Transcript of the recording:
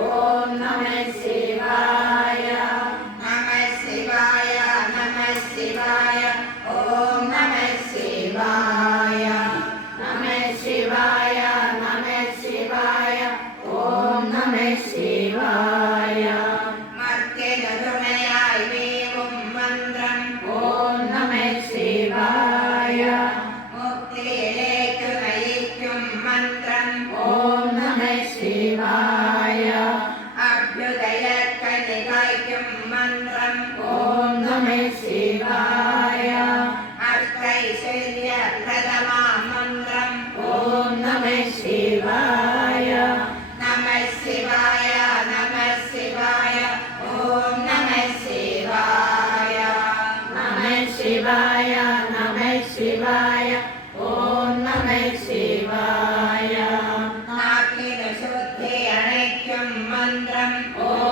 ஓம் நம சிவாய நம சிவாய நம சிவாய ஓம் நம சிவாய நம சிவாய நம சிவாய ஓம் நம சிவாய மர்க்கெனு துணையாய் மேவும் மந்திரம் ஓம் நம சிவாய முக்தியிலேக்கு நயிக்கும் மந்திரம் ஓம் நம சிவாய அഭ്യുദയക്കണി കായ്ക്കും മന്ത്രം ஓம் நம சிவாய അഷ്ടൈശ്വര്യപ്രദമാ മന്ത്രം ஓம் நம சிவாய നമ ശിവായ നമ ശിവായ ഓം നമ ശിവായ நம சிவாய நம சிவாய ஓம் நம சிவாய നാക്കിനു ശുദ്ധി അണയ്ക്കും മന്ത്രം ஓம்